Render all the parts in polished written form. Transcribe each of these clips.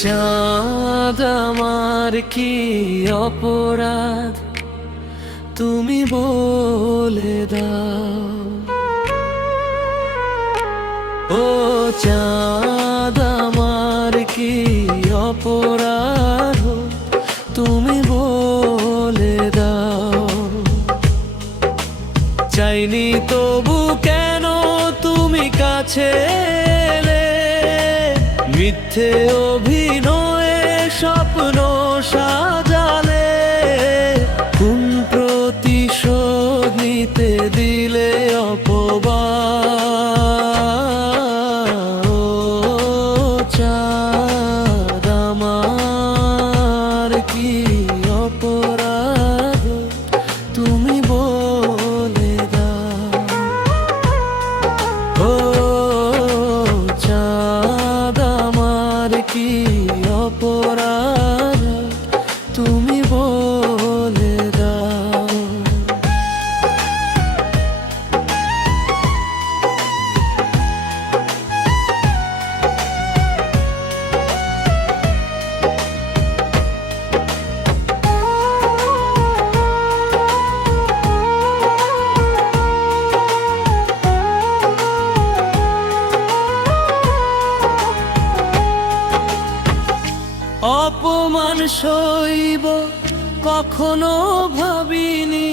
চাঁদ আমার কি অপরাধ তুমি বলে দাও। ও চাঁদ আমার কি অপরাধ তুমি বলে দাও। চাইনি তবু কেন তুমি কাছে এলে, মিথ্যে অভিনয়ে স্বপ্ন সাজালে, কোন প্রতিশোধ নিতে দিলে অপবাদ। ও চাঁদ আমার কি অপরাধ তুমি বলে দাও। ও চাঁদ আমার কি অপরাধ তুমি বলে দাও। অপমান সইব কখনো ভাবিনি,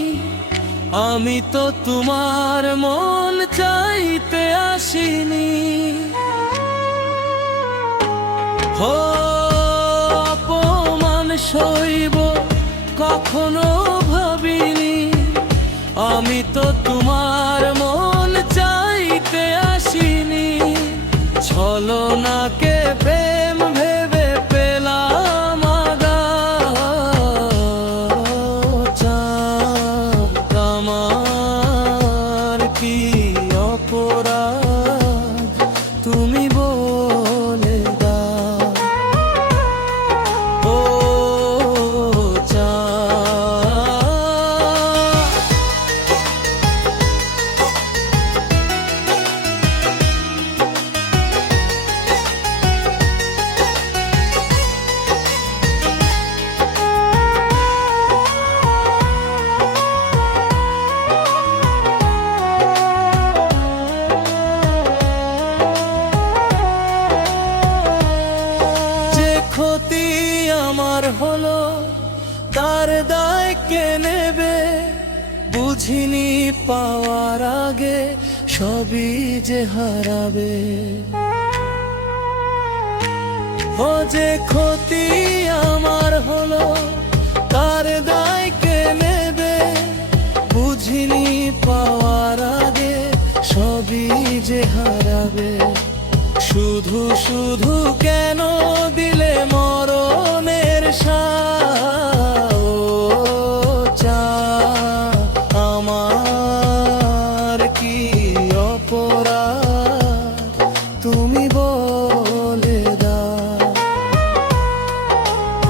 আমি তো তোমার মন চাইতে আসিনি। অপমান সইব কখনো ভাবিনি, আমি তো তোমার মন চাইতে আসিনি। ছলনাকে প্রেম ভেবে পেলাম আঘাত। চাঁদ আমার কি অপরাধ তুমি বলে দাও। ও ক্ষতি আমার হলো তার দায় কে নেবে, বুঝিনি পাওয়ার আগে সবই যে হারাবে। ও যে ক্ষতি আমার হলো তার দায় কে নেবে, বুঝিনি পাওয়ার আগে সবই যে হারাবে। শুধু শুধু কেন দিলে মরণের সায়। ও চাঁদ আমার কি অপরাধ তুমি বলে দাও।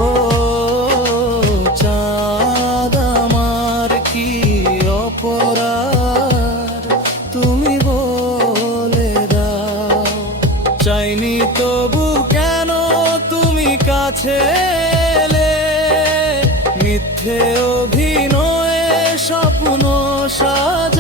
ও চাঁদ আমার কি অপরাধ তুমি বলে দাও। চাইনি তবু কেন তুমি কাছে এলে, মিথ্যে অভিনয়ে স্বপ্ন সাজ